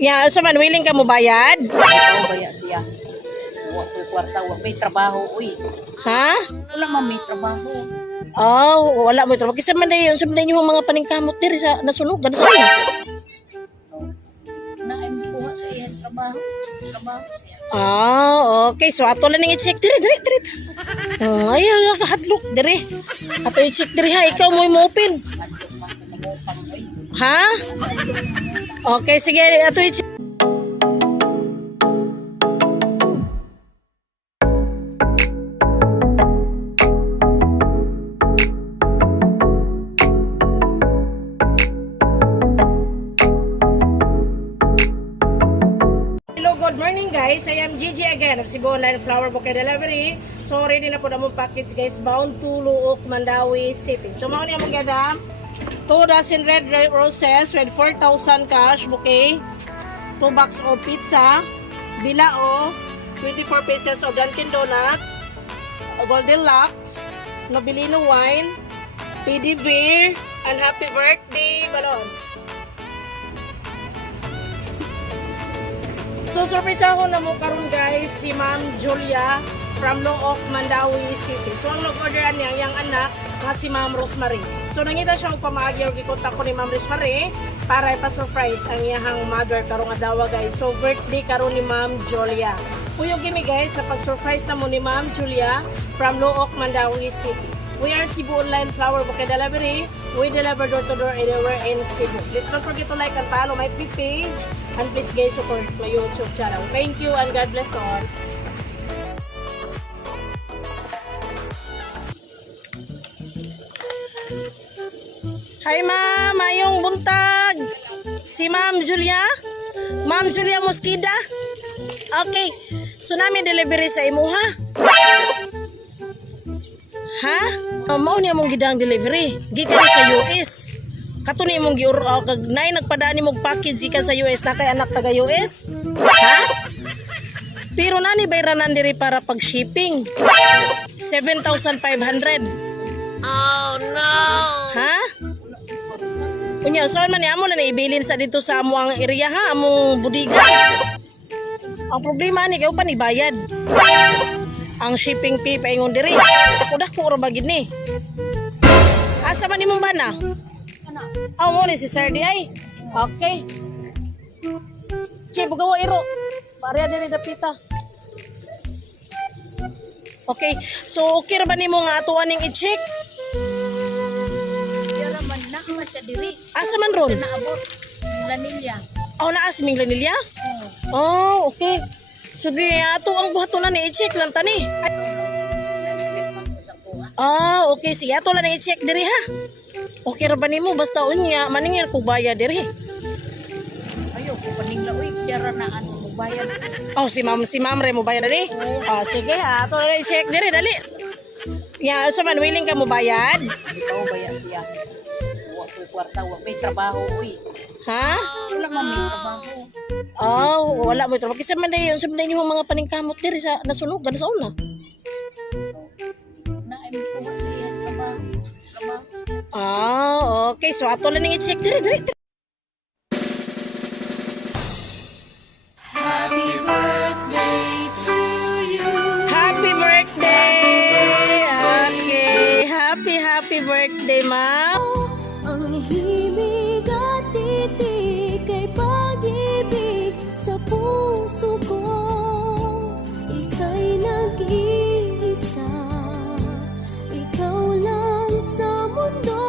Ya, sa man willing ka mo bayad? Oo, baya siya. Wa ko kwarta, wa may trabaho, uy. Ha? Wala man may trabaho. Oh, wala mo trabaho. Kasi man dayon, sa man yung mga paningkamot diri sa nasunog gan sa una. Na ay kuha sa iyang trabaho. Trabaho. Ah, okay. So ato lang i-check diri, diri, diri. Oh, ayaw kahadlok diri. Ato i-check diri ha, ikaw mo sa nangutang, uy. Ha? Okay, sige, ato. Hello, good morning guys. I am Gigi again of Cebu Online Flower Bouquet Delivery. So, ready na po na mong package guys. Bound to Luok, Mandawi City. So, mao niya mong gadam. 2 dozen red roses with 4,000 cash bouquet. 2 box of pizza. Bilao. 24 pieces of Dunkin Donut. Goldilocks. Nobilino wine. PD Beer. And happy birthday balloons. So, surprise ako na mo karon guys, si Ma'am Julia from Look, Mandawi City. So, ang nag-orderan niya, yung anak, nga si Ma'am Rosemary. So, nangita siya og pamaagi og gikontak ko ni Ma'am Rosemary para ipa-surprise ang iyang mother karong adlaw guys. So, birthday karon ni Ma'am Julia. Uyog gimi guys sa pag-surprise na mo ni Ma'am Julia from Look, Mandawi City. We are Cebu Online Flower Bouquet Delivery. We deliver door to door anywhere in Cebu. Please don't forget to like and follow my page. And please guys support my YouTube channel. Thank you and God bless to all. Hi ma'am, mayong buntag. Si Ma'am Julia? Ma'am Julia Mosquida? Okay. So namin delivery sa imo ha? Ha? Uh, mao niya mong gidang delivery. Gikan sa US. Kato ni mong giur uh, kag nay nagpadaan ni mong package gikan sa US na kay anak taga US. Ha? Pero nani bayranan diri para pag shipping. 7,500. Oh no. Ha? Unya, so man amo na naibilin sa dito sa amo ang area ha, among budiga. Ang problema ni kayo pa ni bayad ang shipping fee paingon diri. Ako dako ra bagid ni. Asa man imong bana? Ano? Aw mo ni si Sir di ay. Okay. Che bugawa iro. Pareha diri dapita. Okay. So okay ra ba nimo nga atuan ning i-check? Kaya naman, nakaman siya diri. Asa man ron? Naabot. Lanilya. Aw naa si Ming Lanilya? Oh, okay. Sige, ato ang buhaton na ni i-check lang tani. Ah, okay. Sige, ato lang i-check diri ha. Okay ra ba nimo basta unya maningil ko bayad diri. Ayaw ko paningla, uy. Siya na ano, mubayad. Oh, si Ma'am, si Ma'am Re mo bayad dali. Ah, sige, ah, ato lang i-check diri dali. Ya, so man willing ka mo bayad? Oo, baya siya. Wa ko kwarta, wa may trabaho, uy. Ha? Wala man may trabaho. Oh, wala mo trabaho. Kasi man dayon, sa man yung mga paningkamot diri sa nasunog gan sa una. Ah, okay. So ato lang i-check diri diri. diri. Happy birthday! Okay. Happy, happy birthday, ma'am. Ang himig at titig ay pag-ibig nag-iisa Ikaw lang sa mundo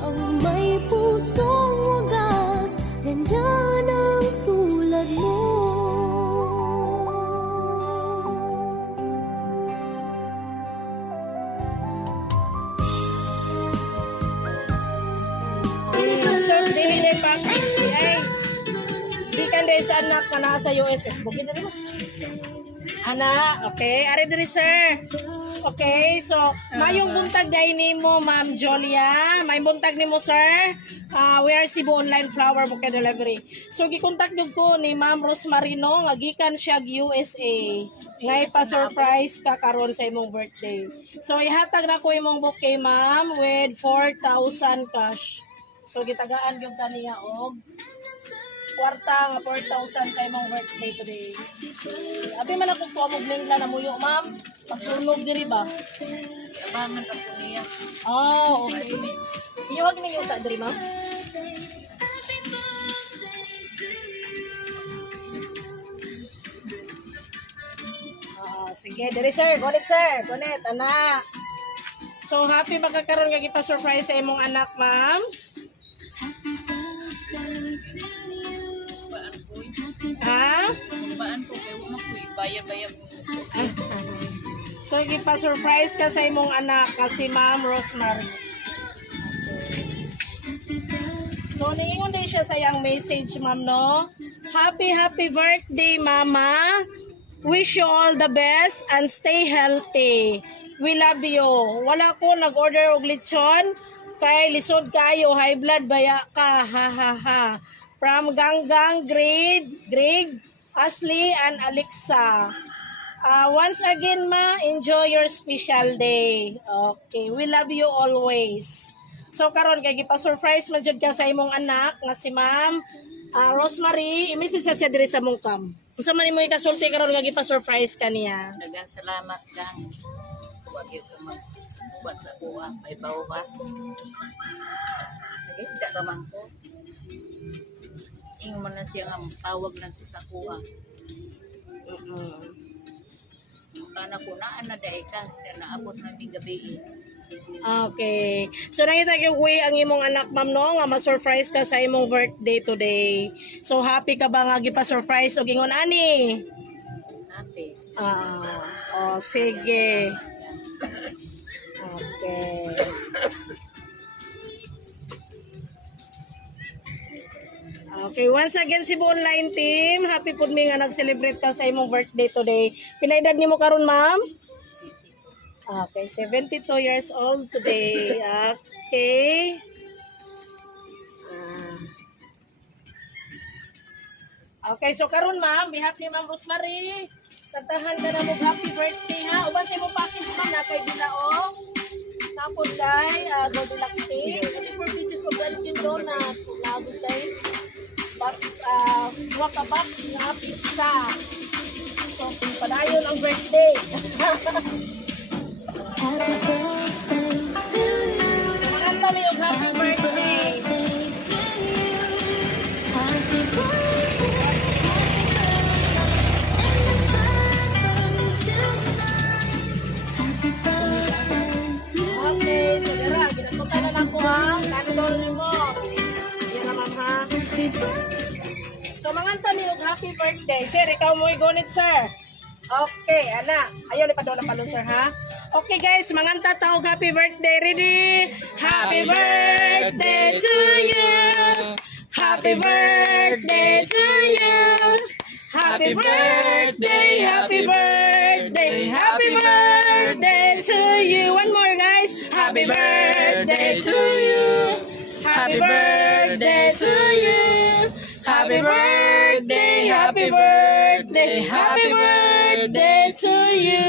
Ang may pusong wagas Ganda ng tulad mo So, dili din package si ay. Si kanday sa anak na sa USS. Bukid na mo. Ana, okay. Ari diri sir. Okay, so mayong buntag dai nimo Ma'am Jolia. May buntag nimo sir. Ah, we are Cebu Online Flower Bouquet Delivery. So gikontak jud ko ni Ma'am Rosmarino nga gikan siya USA. Ngay pa surprise ka karon sa imong birthday. So ihatag na ko imong bouquet ma'am with 4,000 cash. So gitagaan gyud kaniya og kwarta nga 4,000 sa imong birthday today. Abi man ako tuwa mo blingla na muyo, ma'am. Pagsunog diri ba? Abangan ako niya. Ah, okay. Iyawag ninyo ta diri, ma'am. Ah, sige, diri sir, gonit sir, gonit, anak. So, happy magkakaroon nga gipa-surprise sa imong anak, ma'am. Ko. So, gipa-surprise ka sa imong anak nga si Ma'am Rosemary. So, niingon din siya sa iyang message, ma'am, no? Happy, happy birthday, mama. Wish you all the best and stay healthy. We love you. Wala ko nag-order og lechon. Kay lisod kayo, high blood baya ka. Ha, ha, ha. From Ganggang, Grade, Greg, Ashley, and Alexa. Ah, once again, ma, enjoy your special day. Okay, we love you always. So karon kay gipa-surprise man jud ka sa imong anak nga si Ma'am ah, Rosemary, i-message sa siya diri sa mong cam. Unsa man imo ikasulti karon nga gipa-surprise kaniya? Dagang salamat kang. Huwag yun ka mag sa kuha. May bawa ba? Nagkita naman ko. Ingon man na siya nga tawag lang siya sa kuha. Mm-mm. Kana ko na ana dahil ka. Siya naabot na di gabi eh. Okay. So nangita gyud way ang imong anak ma'am no nga ma-surprise ka sa imong birthday today. So happy ka ba nga gipa-surprise og ingon ani? Happy. Ah, oh sige. Okay. Okay, once again si online team, happy pud mi nga nag-celebrate ka sa imong birthday today. Pila edad nimo karon, ma'am? Okay, 72 years old today. Okay. Ah. Okay, so karon ma'am, behalf ni Ma'am Rosemary, kantahan ka na mo happy birthday ha. Uban sa mo package ma'am na kay Bilaong. Tapos kay uh, Goldilocks cake. 24 pieces of Dunkin Donuts. Lagi kay box, uh, waka box na pizza. So, padayon ang birthday So, niyo og happy birthday. Sir, ikaw mo igonit, sir. Okay, ana. Ayaw, lipadol na palo, sir, ha? Okay, guys, manganta taog happy birthday. Ready? Happy birthday to you. Happy birthday to you. Happy birthday, happy birthday, happy birthday to you. One more, guys. Happy birthday to you. Happy birthday to you. Happy birthday, happy birthday, happy birthday to you.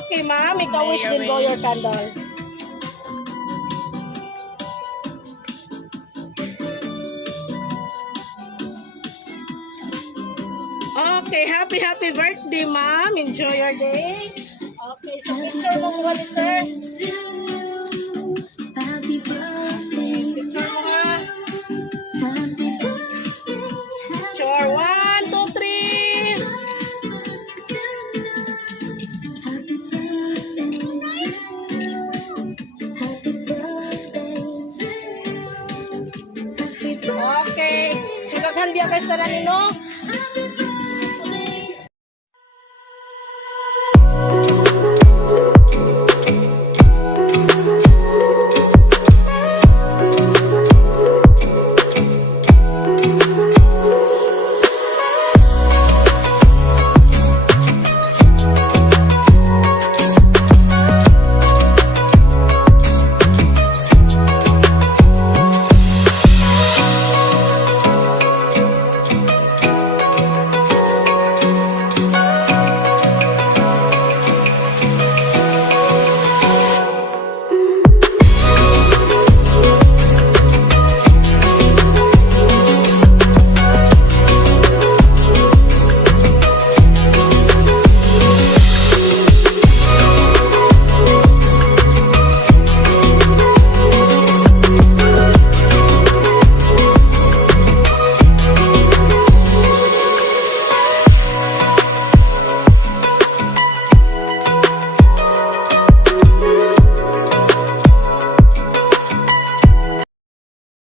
Okay, ma'am, ikaw wish din go your candle. Okay, happy, happy birthday, ma'am. Enjoy your day. Okay, so picture mo muna sir. To you.